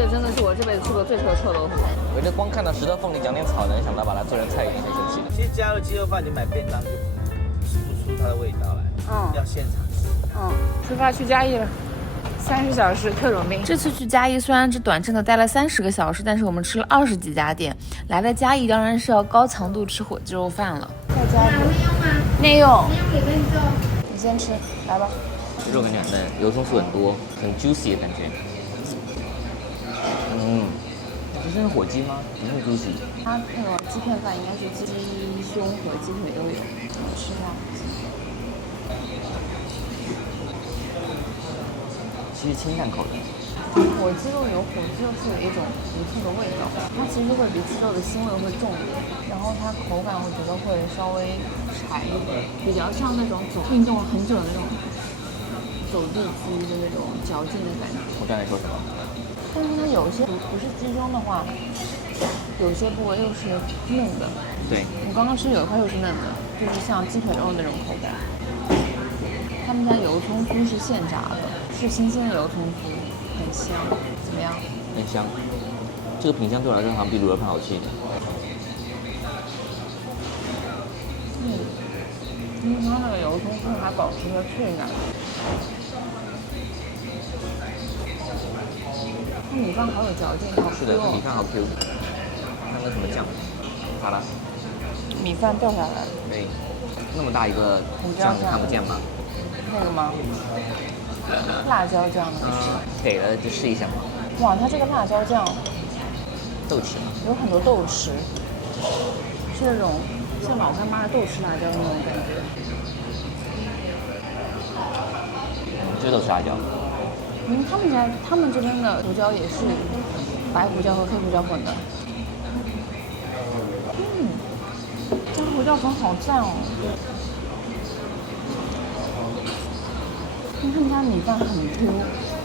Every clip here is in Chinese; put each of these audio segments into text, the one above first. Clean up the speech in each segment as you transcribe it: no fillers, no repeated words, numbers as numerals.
这真的是我这辈子吃过最臭的臭豆腐。我觉得光看到石头缝里长点草，能想到把它做成菜，已经很生气了。其实加入鸡肉饭，你买便当就吃不出它的味道来，要现场吃。出发去嘉义了。30小时特种兵。这次去嘉义虽然只短暂的待了30个小时，但是我们吃了20几家店。来了嘉义当然是要高强度吃火鸡肉饭了。在嘉义内用，你先吃，来吧。这肉感觉很嫩，油葱酥很多，很 juicy 的感觉。这是火鸡吗？不是 juicy。它那种鸡片饭应该是鸡胸和鸡腿都有，吃一下。其实清淡口的。火鸡肉有火鸡肉是有一种独特的味道，它其实会比鸡肉的腥味会重一点，然后它口感我觉得会稍微柴一点，比较像那种运动很久的那种走地鸡的那种嚼劲的感觉。我刚才说什么？但是它有些不是鸡胸的话，有些部位又是嫩的。对，我刚刚吃有一块又是嫩的，就是像鸡腿肉那种口感。他们家油葱酥是现炸的，是新鲜的油葱酥，很香。怎么样？很香。这个品相对我来说好像比卤肉饭好吃一点。因为它那个油葱酥还保持着脆感。它米饭好有嚼劲，好 Q 是的，米饭好 Q。看那什么酱，咋了？米饭掉下来了。对，那么大一个酱你看不见吗？那个吗？辣椒酱的。给了就试一下嘛。哇，它这个辣椒酱豆豉嘛，有很多豆豉，是那种像老干妈的豆豉辣椒那种感觉。这是豆豉辣椒。他们这边的胡椒也是白胡椒和黑胡椒混的。这个胡椒粉好赞哦！他们家米饭很 Q，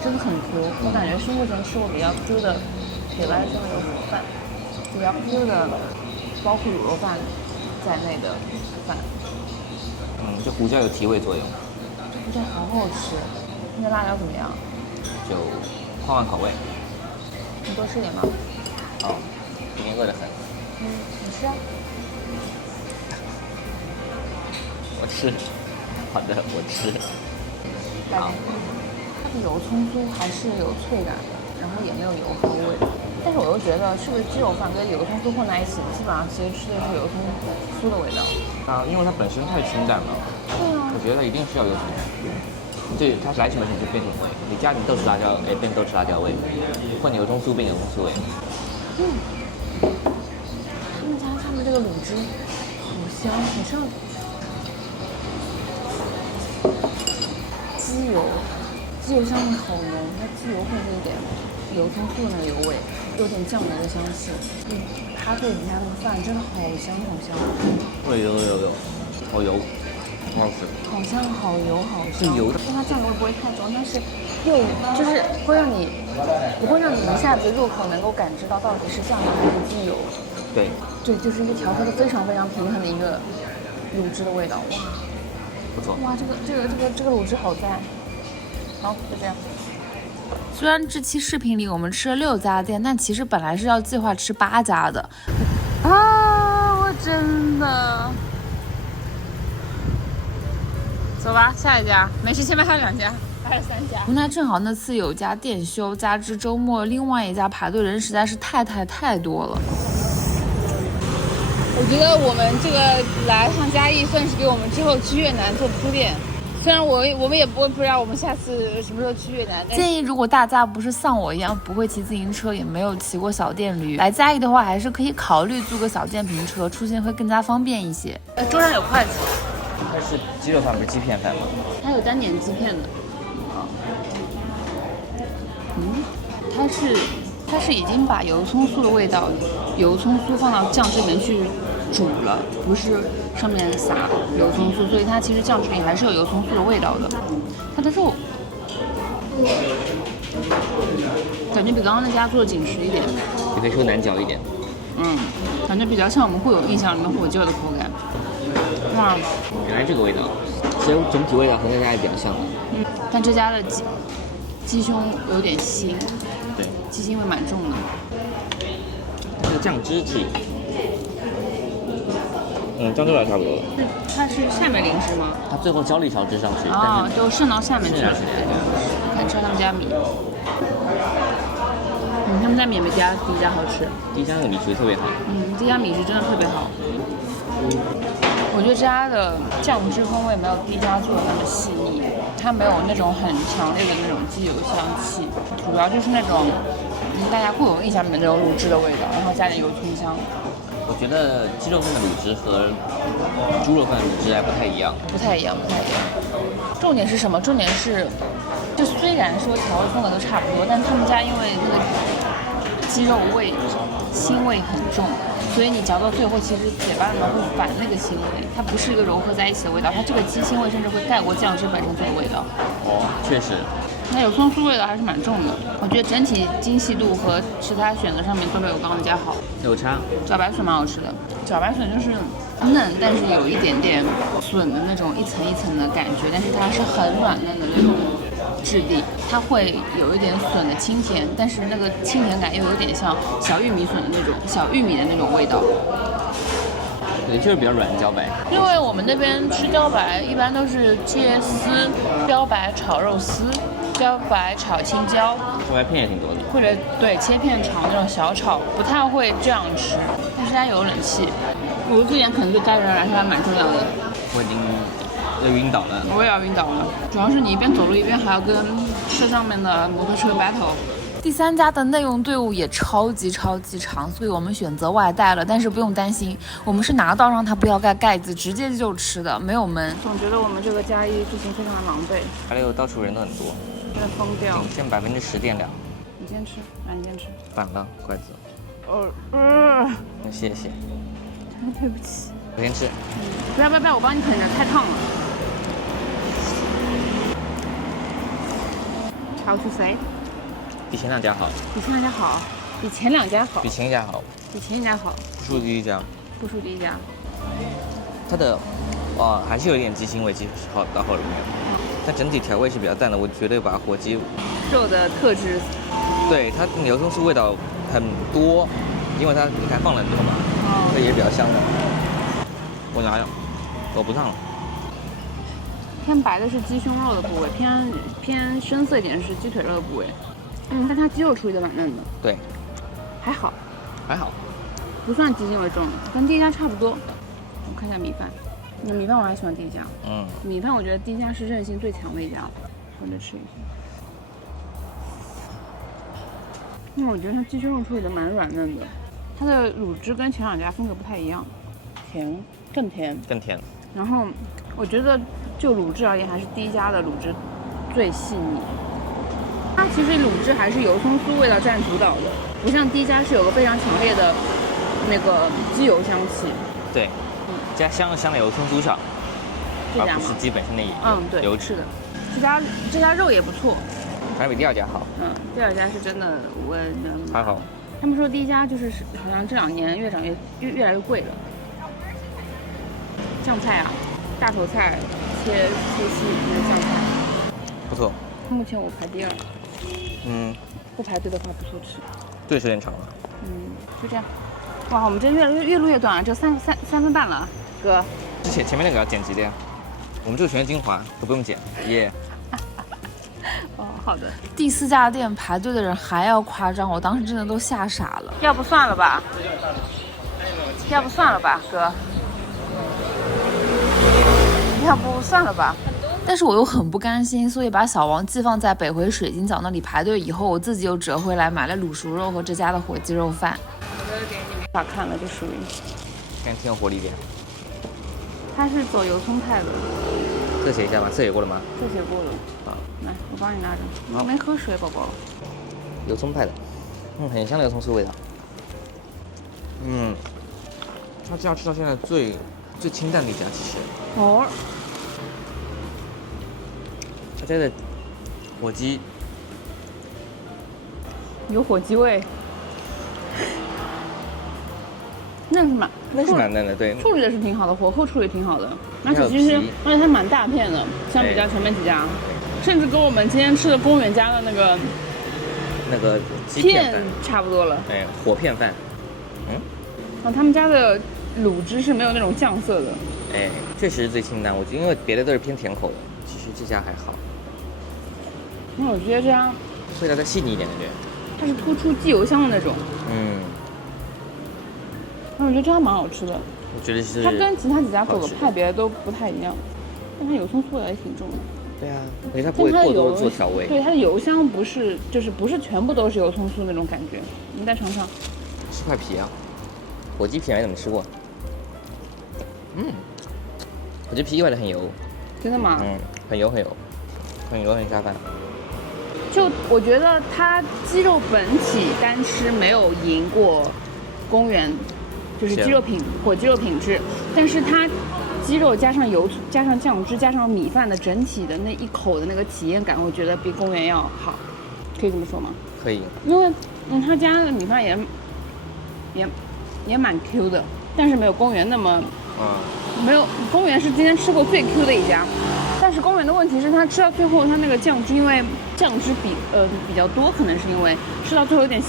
真的很 Q。我感觉是目前吃过比较 Q 的铁板酱油饭，比较 Q 的，包括卤肉饭在内的饭。这胡椒有提味作用。这胡椒好好吃，那辣椒怎么样？就换换口味。你多吃点吗？好，今天饿得很。你吃啊。我吃。好的，我吃。好。它的油葱酥还是有脆感的，然后也没有油齁味。但是我又觉得，是不是鸡肉饭跟油葱酥混在一起，基本上其实吃的是油葱酥的味道。因为它本身太清淡了。对啊。我觉得它一定是要有葱。对，它来什么型就变什么味。你加点豆豉辣椒，变豆豉辣椒味；混油葱酥变油葱酥味。他们家上面这个卤汁好香，很像鸡油，鸡油香味好浓，它鸡油会有一点油葱酥的那个油味，有点酱油的香气。搭配底下那个饭真的好香好香。有，好油。好好吃，好香，好油，好香。是油的，但它酱油不会太重，但是又就是会让你不会让你一下子入口能够感知到底是酱油还是鸡油。对，就是一个调和的非常非常平衡的一个卤汁的味道，哇，不错。哇，这个卤汁好赞。好，就这样。虽然这期视频里我们吃了6家店，但其实本来是要计划吃8家的。我真的。走吧，下一家。没事，前面还有2家，还有3家。无奈正好那次有家店休，加之周末另外一家排队人实在是太多了。我觉得我们这个来趟嘉义算是给我们之后去越南做铺垫。虽然我们也不知道我们下次什么时候去越南。建议如果大家不是像我一样不会骑自行车，也没有骑过小电驴，来嘉义的话，还是可以考虑租个小电瓶车，出行会更加方便一些。桌上有筷子。它是鸡肉饭不是鸡片饭吗？它有单点鸡片的。它是已经把油葱酥的味道，油葱酥放到酱汁里面去煮了，不是上面撒油葱酥，所以它其实酱汁里还是有油葱酥的味道的。它的肉感觉比刚刚那家做的紧实一点，也可以说难嚼一点。感觉比较像我们固有印象里面火鸡肉的口感。哇，原来这个味道，其实总体味道和那家也比较像的。但这家的鸡胸有点腥，对，鸡腥味蛮重的。这个酱汁体，酱汁来差不多了。它是下面淋汁吗？它最后浇了一勺汁上去，哦，就渗到下面去了。是看吃他们家米，他们家米没第一家好吃。第一家那个米水特别好。这家米是真的特别好。我觉得这家的酱汁风味没有第一家做的那么细腻，它没有那种很强烈的那种鸡油香气，主要就是那种大家固有印象里面那种卤汁的味道，然后加点油葱香。我觉得鸡肉份的卤汁和猪肉份的卤汁还不太一样。不太一样。重点是什么？重点是，就虽然说调味风格都差不多，但他们家因为那个鸡肉味腥味很重，所以你嚼到最后，其实嘴巴里面会反那个腥味，它不是一个柔合在一起的味道，它这个鸡腥味甚至会盖过酱汁本身做的味道。哦，确实。那有松酥味道还是蛮重的，我觉得整体精细度和其他选择上面都没有刚刚那家好。有差。茭白笋蛮好吃的，茭白笋就是嫩，但是有一点点笋的那种一层一层的感觉，但是它是很软嫩的那种质地，它会有一点笋的清甜，但是那个清甜感又有点像小玉米笋的那种小玉米的那种味道。对，就是比较软的茭白。因为我们那边吃茭白一般都是切丝，茭白炒肉丝，茭白炒青椒，茭白片也挺多的。或者对切片炒那种小炒，不太会这样吃。但是它有冷气，我觉得这点可能对家里人来说还蛮重要的。我已经要晕倒了。我也要晕倒了，主要是你一边走路一边还要跟车上面的摩托车 battle。第三家的内用队伍也超级长，所以我们选择外带了。但是不用担心，我们是拿到让它不要盖盖子，直接就吃的，没有焖。总觉得我们这个加一之行非常的狼狈，还有到处人都很多，真的疯掉。仅限10%电量。你先吃，你先吃。反了，筷子。谢谢。对不起。我先吃。不要，我帮你啃着，太烫了。How to say？比前两家好。比前两家好。比前两家好。比前一家好。比前一家好。不输第一家。不输第一家。它的，还是有一点鸡腥味，其实好到后面。但整体调味是比较淡的，我绝对把火鸡肉的特质。对，它油葱酥味道很多，因为它你看放了很多嘛，所以也比较香的。我拿了，我不烫了。偏白的是鸡胸肉的部位，偏深色一点是鸡腿肉的部位。但它鸡肉处理的蛮嫩的。对，还好，不算鸡腥味重，跟第一家差不多。我看一下米饭，米饭我还喜欢第一家。米饭我觉得第一家是韧性最强的一家，我再吃一下。因为我觉得它鸡胸肉处理的蛮软嫩的，它的卤汁跟前两家风格不太一样，更甜。然后我觉得就卤汁而言，还是第一家的卤汁最细腻。它其实卤汁还是油葱酥味道占主导的，不像第一家是有个非常强烈的那个鸡油香气。对，加香的油葱酥上，而不是鸡本身的对，油脂。是的，这家肉也不错，反正比第二家好。第二家是真的，我还好。他们说第一家就是好像这2年越来越贵了。酱菜啊，大头菜切细那个酱菜，不错。目前我排第2。不排队的话不错吃。对，时间长了。就这样。哇，我们这越录越短了，只有3分半了，哥。前面那个要剪辑的呀，我们这个全是精华，都不用剪，耶。好的。第4家店排队的人还要夸张，我当时真的都吓傻了。要不算了吧，哥。要不算了吧。但是我又很不甘心，所以把小王寄放在北回水晶角那里排队以后，我自己又折回来买了卤熟肉和这家的火鸡肉饭。我的点你没法看了，就属于。现在挺有活力一点。他是走油葱派的。特写一下吧，特写过了吗？特写过了。来，我帮你拿着。我没喝水，宝宝。油葱派的，很香的油葱酥味道。它这样吃到现在最清淡的一家，其实。他家的火鸡有火鸡味，那是蛮嫩的，对，处理的是挺好的，火候处理挺好的，而且其实它蛮大片的，相比较前面几家，甚至跟我们今天吃的公园家的那个鸡片片饭，差不多了。哎，火片饭，啊，他们家的卤汁是没有那种酱色的。哎，确实是最清淡。我觉得因为别的都是偏甜口的，其实这家还好，那我觉得这家味道再细腻一点，感觉。它是突出鸡油香的那种。我觉得这家蛮好吃的。我觉得是。它跟其他几家走的派别都不太一样，但它油葱酥味也挺重的。对啊，而且它不会过多做调味。对，它的油香不是全部都是油葱酥那种感觉。你再尝尝。吃块皮啊，火鸡皮没怎么吃过。火鸡皮意外的很油。真的吗？很油，很下饭。就我觉得它鸡肉本体单吃没有赢过公园，就是鸡肉品质，但是它鸡肉加上油加上酱汁加上米饭的整体的那一口的那个体验感，我觉得比公园要好，可以这么说吗？可以。因为他家的米饭也蛮 Q 的，但是没有公园那么没有公园是今天吃过最 Q 的一家。但是公园的问题是，它吃到最后，它那个酱汁，因为酱汁比较多，可能是因为吃到最后有点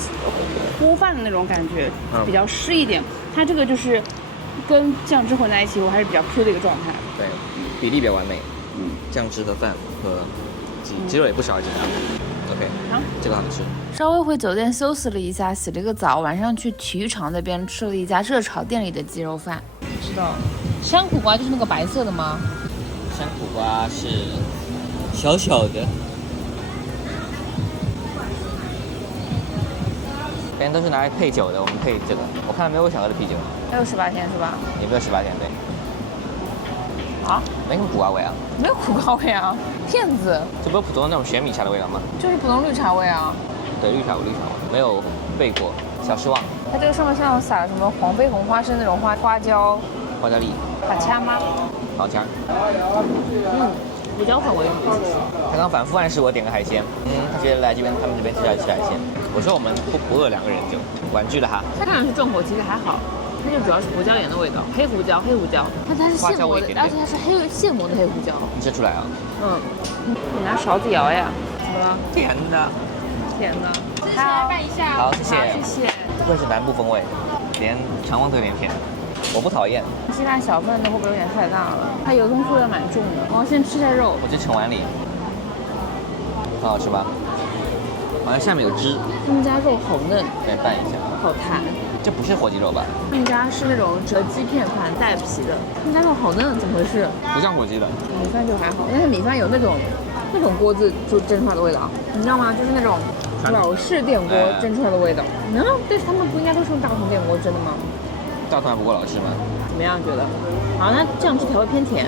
糊饭的那种感觉，比较湿一点。它这个就是跟酱汁混在一起，我还是比较 Q 的一个状态。对，比例比较完美。酱汁和饭和鸡肉也不少，这样。OK， 这个好吃。稍微回酒店休息了一下，洗了个澡，晚上去体育场那边吃了一家热炒店里的鸡肉饭。知道，山苦瓜就是那个白色的吗？山苦瓜是小小的，别人都是拿来配酒的，我们配这个。我看到没有小喝的啤酒，还有18天是吧？也没有18天对。啊？没什么苦瓜味啊？没有苦瓜味啊，骗子！这不是普通的那种玄米茶的味道吗？就是普通绿茶味啊。对，绿茶味，没有备过，小失望。它这个上面像撒了什么黄飞鸿花生那种花椒粒，好掐吗？好掐。胡椒粉我也很不吃。他刚反复暗示我点个海鲜，他觉得来他们这边吃海鲜。我说我们不饿2个人就婉拒了他。它看上去重口，其实还好。它就主要是胡椒盐的味道，黑胡椒，它是现磨的，而且它是现磨的黑胡椒。你吃出来啊？你拿勺子摇呀？怎么了？甜的。好，拌一下。好，谢谢。谢谢。不愧是南部风味，连肠旺都有点甜。我不讨厌。鸡蛋小份的会不会有点太大了？它油葱酥也蛮重的。我先吃下肉。我就盛碗里。很好吃吧？好像下面有汁。他们家肉好嫩，对，拌一下。好弹。这不是火鸡肉吧？他们家是那种折鸡片款带皮的。他们家肉好嫩，怎么回事？不像火鸡的。米饭就还好，但是米饭有那种锅子就蒸出来的味道，你知道吗？就是那种老式电锅蒸出来的味道。但是他们不应该都是用大同电锅蒸的吗？大同还不够老式吗？怎么样觉得？好，那酱汁调味偏甜。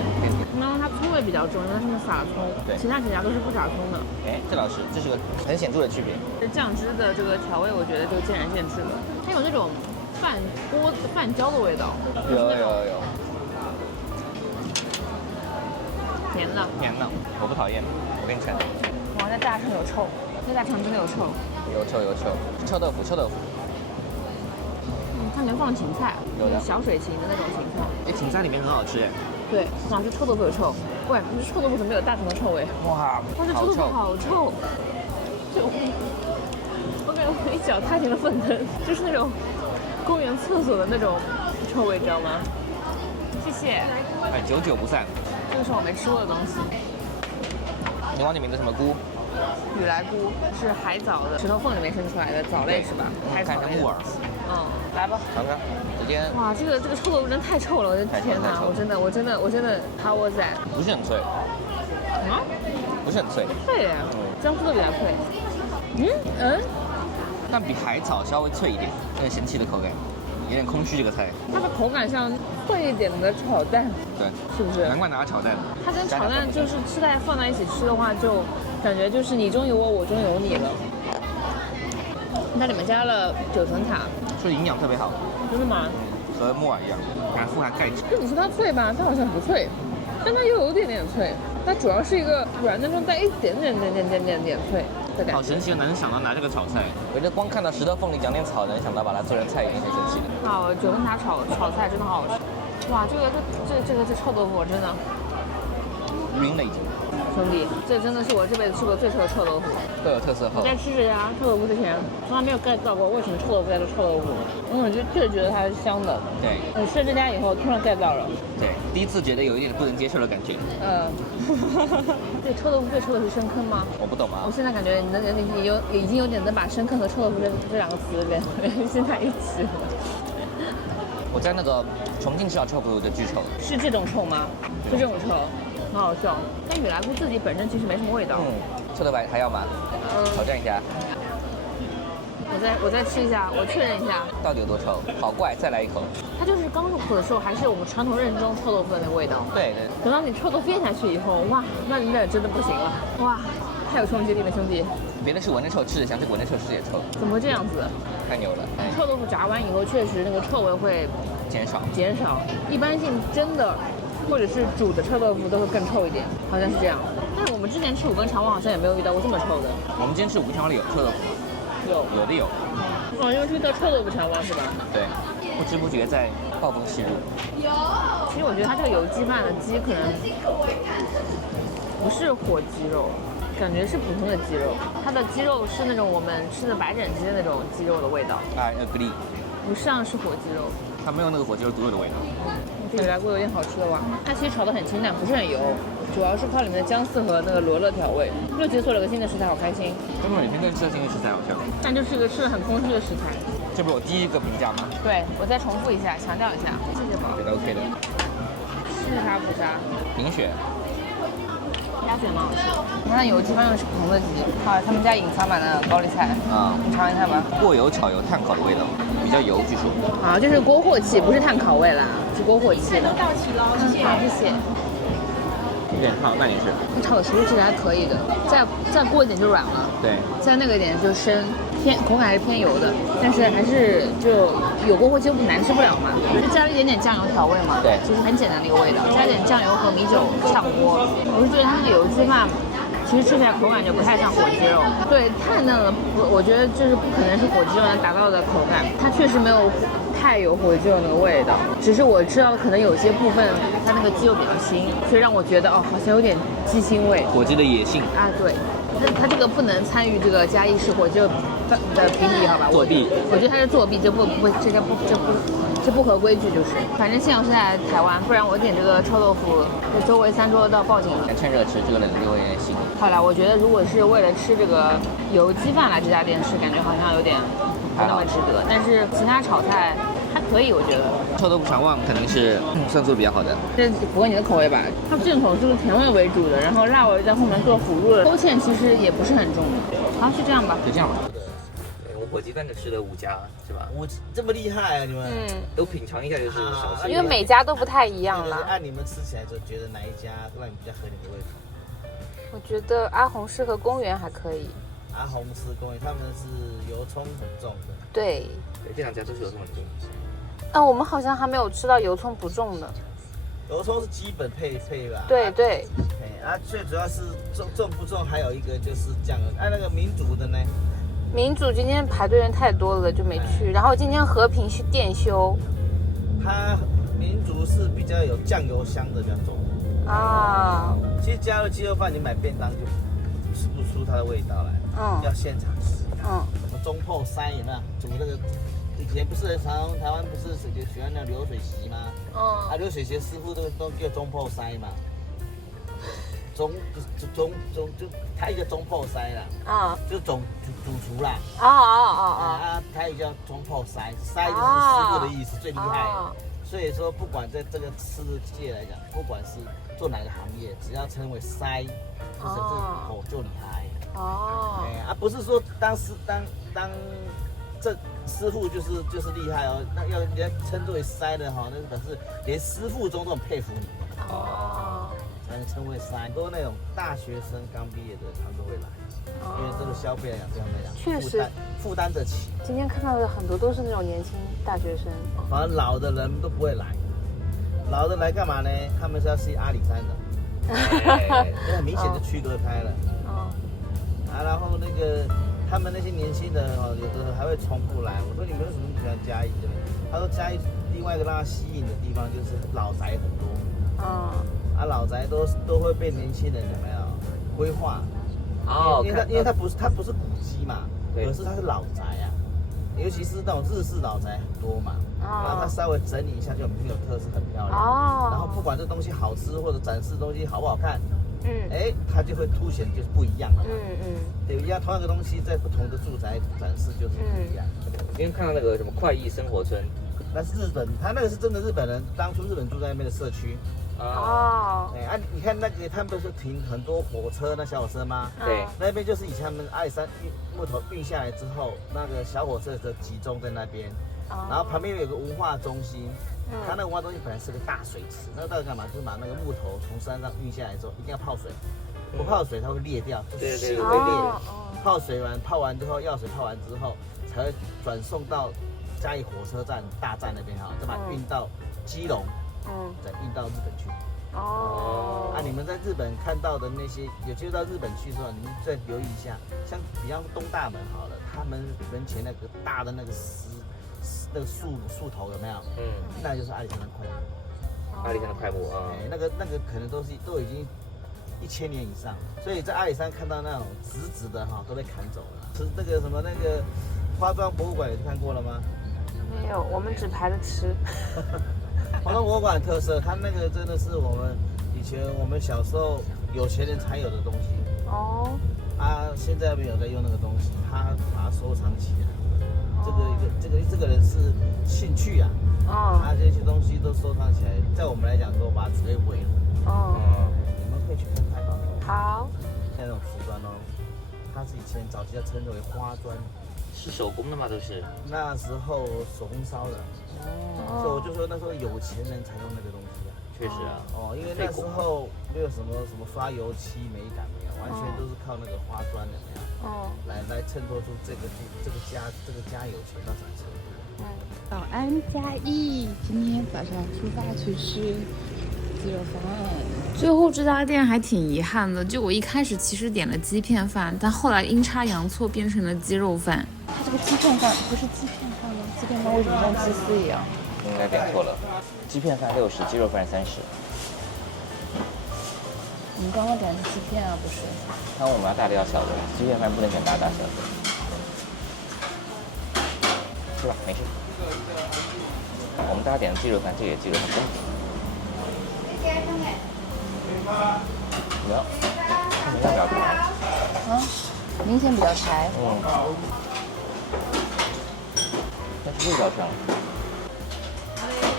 然后它葱味比较重，因为它上面撒了葱。对，其他几家都是不撒葱的。哎，这倒是，这是个很显著的区别。这酱汁的这个调味，我觉得就见仁见智了。它有那种饭焦的味道。有。甜的，我不讨厌，我跟你承认。哇，那大肠有臭，那大肠真的有臭。有臭豆腐。它里面放芹菜，有的小水芹的那种芹菜。芹菜里面很好吃哎。对，哇，这臭豆腐有臭。喂，这臭豆腐怎么有大肠的臭味？哇，这臭豆腐好臭。就我感觉我一脚踏进了粪坑，就是那种公园厕所的那种臭味，知道吗？谢谢。哎，久久不散。这个是我没吃过的东西。你忘记名字什么菇？雨来菇是海藻的石头缝里面生出来的藻类是吧？海藻类。木耳。来吧，尝尝。直接。哇，这个臭豆腐真太臭了，我的天哪！我真的 how was that？ 不是很脆。不是很脆。脆耶，江苏的比较脆。但比海草稍微脆一点，那个咸气的口感，有点空虚这个菜。它的口感像脆一点的炒蛋。对，是不是？难怪拿炒蛋。它跟炒蛋就是放在一起吃的话，就感觉就是你中有我，我中有你了。它里面加了9层塔，说营养特别好。真的吗？和木耳一样，还富含钙质。就你说它脆吧，它好像不脆，但它又有点脆。它主要是一个软嫩中带一点脆的感觉。好神奇，能想到拿这个炒菜。我觉得光看到石头缝里长点草，能想到把它做成菜，已经很神奇了。好，9层塔炒菜真的好好吃。哇，这臭豆腐我真的晕了已经。兄弟，这真的是我这辈子吃过最臭的臭豆腐。各有特色后我在吃这家臭豆腐之前，从来没有 get 到过为什么臭豆腐叫做臭豆腐，因为我就是觉得它是香的。对，我吃了这家以后，突然 get 到了。对，第一次觉得有一点不能接受的感觉。对，臭豆腐最臭的是深坑吗？我不懂啊我。现在感觉你已经有点能把深坑和臭豆腐这两个词联系在一起了。我在那个重庆吃到臭豆腐的巨臭。是这种臭吗？是这种臭，很好笑。但米莱库自己本身其实没什么味道。臭豆腐还要吗？挑战一下，我再吃一下，我确认一下，到底有多臭？好怪，再来一口。它就是刚入口的时候还是我们传统认知中臭豆腐的那个味道。对对。等到你臭豆腐咽下去以后，哇，那真的不行了。哇，太有冲击力了，兄弟。别的是闻着臭，吃着香，这闻着臭，吃着也臭，怎么会这样子？太牛了。臭豆腐炸完以后，确实那个臭味会减少。一般性蒸的或者是煮的臭豆腐都会更臭一点，好像是这样。但是我们之前吃五根肠旺好像也没有遇到过这么臭的。我们今天吃五根肠旺里有臭豆腐吗？有的有。哦，因为这个叫臭豆腐肠旺是吧？对，不知不觉在暴风吸入。其实我觉得它这个油鸡饭的鸡可能不是火鸡肉，感觉是普通的鸡肉。它的鸡肉是那种我们吃的白斩鸡的那种鸡肉的味道。agree。不像是火鸡肉。它没有那个火鸡肉独有的味道。这米莱锅有点好吃的哇，它其实炒得很清淡，不是很油，主要是靠里面的姜丝和那个罗勒调味。又解锁了个新的食材，好开心。根本每天都吃的新的食材，好像。但就是一个吃的很空虚的食材。这不是我第一个评价吗？对，我再重复一下，强调一下，谢谢宝。觉得 OK 的。是啥不啥？冰雪。鸭血蛮好吃。你看油鸡饭用的是普通的鸡，好，他们家隐藏版的高丽菜啊，你尝一下吧。过油炒有炭烤的味道，比较油，据说。啊，就是锅镬气，不是炭烤味啦，是锅镬气。都到齐了，谢谢。好，谢谢。有点烫，那也是。你炒的熟其实还可以的，再过一点就软了。对。再那个一点就生，口感还是偏油的，但是还是就有锅镬气不难吃不了嘛。就加了一点点酱油调味嘛。对。其实很简单的一个味道，加点酱油和米酒炝锅。我是觉得它那个油鸡饭。其实吃起来口感就不太像火鸡肉，对，太嫩了。我觉得就是不可能是火鸡肉能达到的口感，它确实没有太有火鸡肉那个味道。只是我吃到的可能有些部分它那个鸡肉比较腥，所以让我觉得哦，好像有点鸡腥味。火鸡的野性啊，对，它这个不能参与这个嘉义市火鸡肉的评比，好吧？作弊，我觉得它是作弊，这不合规矩，就是。反正幸好是在台湾，不然我点这个臭豆腐，这周围3桌都要报警了。趁热吃，这个冷就有点辛苦。好了，我觉得如果是为了吃这个油鸡饭来这家店吃，感觉好像有点不那么值得。但是其他炒菜还可以，我觉得。臭豆腐肠旺可能是算做的比较好的。这符合你的口味吧？它正口是甜味为主的，然后辣味在后面做辅助的，勾芡其实也不是很重的。好，是这样吧？就这样吧。我火鸡饭就吃了5家，是吧？我这么厉害啊，你们？都品尝一下就是小吃。因为每家都不太一样啦。按你们吃起来就觉得哪一家让你比较合你的胃口？我觉得阿红市和公园还可以。阿红市公园他们是油葱很重的。对。对，这2家都是油葱很重。我们好像还没有吃到油葱不重的。油葱是基本配吧？对对。最主要是重不重，还有一个就是酱油。那个民族的呢？民主今天排队人太多了，就没去。然后今天和平是店休。它民族是比较有酱油香的比较重。啊。其实加入鸡肉饭，你买便当就吃不出它的味道来。要现场吃。什么中破塞有没有？煮那个以前不是台湾不是喜欢那流水席吗？流水席师傅都叫中破塞嘛。就他也叫中破塞啦，就主厨啦，他也叫中破塞，塞就是师傅的意思，最厉害。所以说，不管在这个吃的界来讲，不管是做哪个行业，只要称为塞，就是就厉害。不是说这师傅就是厉害哦，那要人家称作为塞的哈，那表示连师傅中都很佩服你。才能称为塞。很多那种大学生刚毕业的，他们都会来，因为这个消费来讲，对他们来讲，确实负担得起。今天看到的很多都是那种年轻大学生，反正老的人都不会来。老的来干嘛呢？他们是要去阿里山的，这很明显就区隔开了。然后那个他们那些年轻人有的还会重复来。我说你们为什么喜欢嘉义？他说嘉义另外一个让他吸引的地方就是老宅很多。老宅都会被年轻人有没有规划。哦，因为它不是古迹嘛，对可是它是老宅啊，尤其是那种日式老宅很多嘛，然后它稍微整理一下就很有特色，很漂亮。然后不管这东西好吃或者展示的东西好不好看，它就会凸显就是不一样了。对，一样同样的东西在不同的住宅展示就是不一样。今天看到那个什么快意生活村，那是日本，他那个是真的日本人，当初日本住在那边的社区。你看那个他们不是停很多火车那小火车吗？对，那边就是以前他们阿里山木头运下来之后，那个小火车的集中在那边，然后旁边有个文化中心，它那个文化中心本来是个大水池，那个到底干嘛？就是把那个木头从山上运下来之后，一定要泡水，不泡水它会裂掉，就是细会裂。泡水泡完之后，药水泡完之后，才会转送到嘉义火车站大站那边哈，再把它运到基隆，再运到日本去。你们在日本看到的那些，有机会到日本去的时候，你们再留意一下，像比方东大门好了，他们门前那个大的那个树头有没有？那就是阿里山的快木。阿里山的快木啊，那个可能都已经1000年以上，所以在阿里山看到那种直的哈，都被砍走了。是那个什么那个花庄博物馆，有去看过了吗？没有，我们只排着吃。花庄博物馆的特色，它那个真的是以前我们小时候有钱人才有的东西。现在没有在用那个东西，他把它收藏起来。这个人是兴趣啊，他这些东西都收藏起来，在我们来讲都把它摧毁了。你们可以去看看。好。像那种瓷砖哦，它是以前早期要称之为花砖。是手工的吗？都是那时候手工烧的，所以我就说那时候有钱人才用那个东西啊。确实啊，因为那时候没有什么刷油漆美感没有，完全都是靠那个花砖的没有，来衬托出这个家有钱到什么程度。早安嘉义，今天早上出发去吃鸡肉饭。最后这家店还挺遗憾的，就我一开始其实点了鸡片饭，但后来阴差阳错变成了鸡肉饭。它这个鸡片饭不是鸡片饭吗？鸡片饭为什么像鸡丝一样？应该点错了，鸡片饭60，鸡肉饭30。我们刚刚点的是鸡片啊，不是？看我们要大的要小的，鸡片饭不能选大小的，是吧？没事。我们大家点的鸡肉饭，这个也鸡肉饭公平。不要，看明显比较柴。明显比较柴。但是味道上，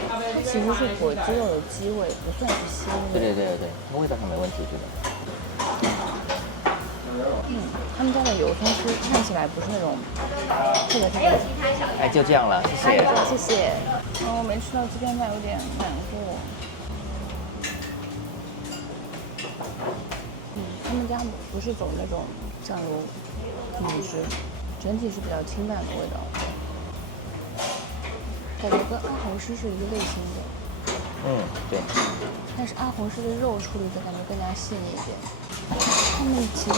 它其实是裹鸡肉的鸡味，不算是腥味。对，它味道上没问题，我觉得。他们家的油葱丝看起来不是那种特别。哎，就这样了，谢谢。谢谢。我没吃到鸡片饭，有点难过。他们家不是走那种酱油卤汁，整体是比较清淡的味道，感觉跟阿红师是一个类型的。对。但是阿红师的肉处理的感觉更加细腻一点。他们其实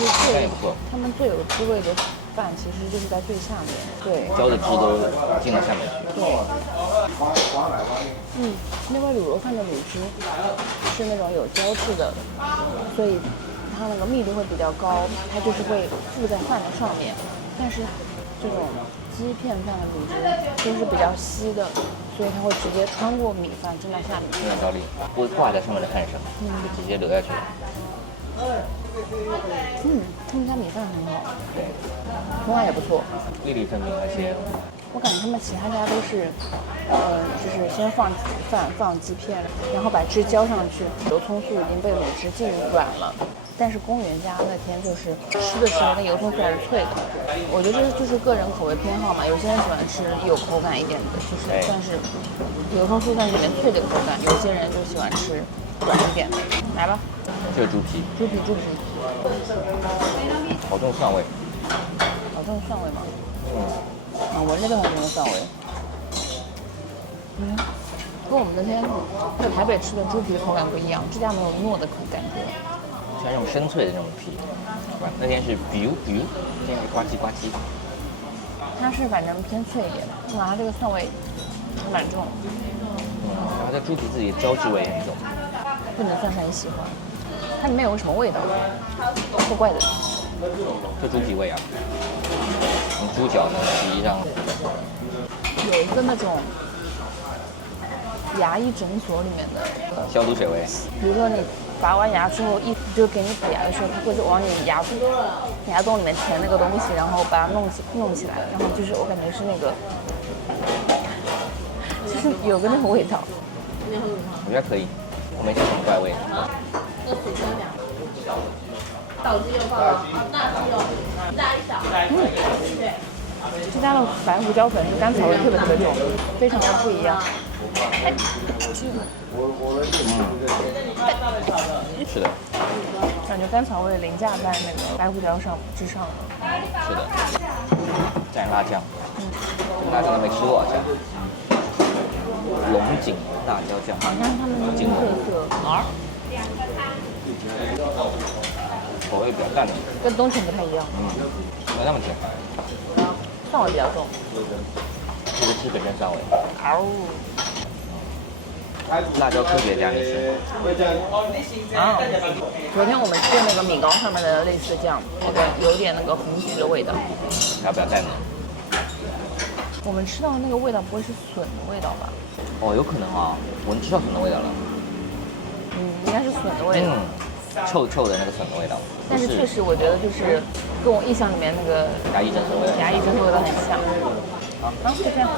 最有滋味的饭其实就是在最下面，对，浇的汁都进到下面去。对。因为卤肉饭的卤汁是那种有胶质的，所以它那个密度会比较高，它就是会附在饭的上面。但是这种鸡片饭的卤汁就是比较稀的，所以它会直接穿过米饭蒸到下面。有道理，不会挂在上面的饭上，就直接流下去了。他们家米饭很好，对，口感也不错，粒粒分明，而且我感觉他们其他家都是，就是先放饭放鸡片，然后把汁浇上去，油葱酥已经被卤汁浸软了。但是公园家那天就是吃的时候，那油葱酥还是脆的。我觉得这就是个人口味偏好嘛，有些人喜欢吃有口感一点的，就是算是油葱酥算是里面脆的口感，有些人就喜欢吃软一点的。来吧，这是猪皮，好重蒜味，好重蒜味吗？闻着就很重蒜味。跟我们那天在台北吃的猪皮口感不一样，这家没有糯的感觉，像那种生脆的那种皮，那天是 biu biu， 今天是呱唧呱唧。它是反正偏脆一点，然后这个蒜味还蛮重。然后这猪皮自己的胶质味也很重，不能算是很喜欢。它里面有什么味道？怪怪的。这猪蹄味啊，猪脚蹄上。有一个那种牙医诊所里面的消毒水味。比如说你拔完牙之后，就给你补牙的时候，他会往你牙洞里面填那个东西，然后把它弄起来，然后就是我感觉是那个，就是有个那个味道。我觉得可以，我没吃什么怪味。倒鸡肉放了，那鸡肉一大一小，是加了白胡椒粉，就甘草味特别重，非常的不一样。哎，是的，感觉甘草味凌驾在那个白胡椒之上。是的，蘸辣酱，辣酱都没吃过好像。龙井辣椒酱，好像他们的特色口味比较淡的，跟东泉不太一样，没那么甜，蒜味比较重。这个是本身蒜味。辣椒科学家你是？啊，昨天我们吃的那个米糕上面的类似酱，那个有点那个红橘的味道。要不要带呢？我们吃到的那个味道不会是笋的味道吧？哦，有可能啊，我能吃到笋的味道了。应该是笋的味道。臭臭的那个笋的味道。但是确实，我觉得就是跟我印象里面那个牙医诊所味道牙医诊所味道很像。好，就这样。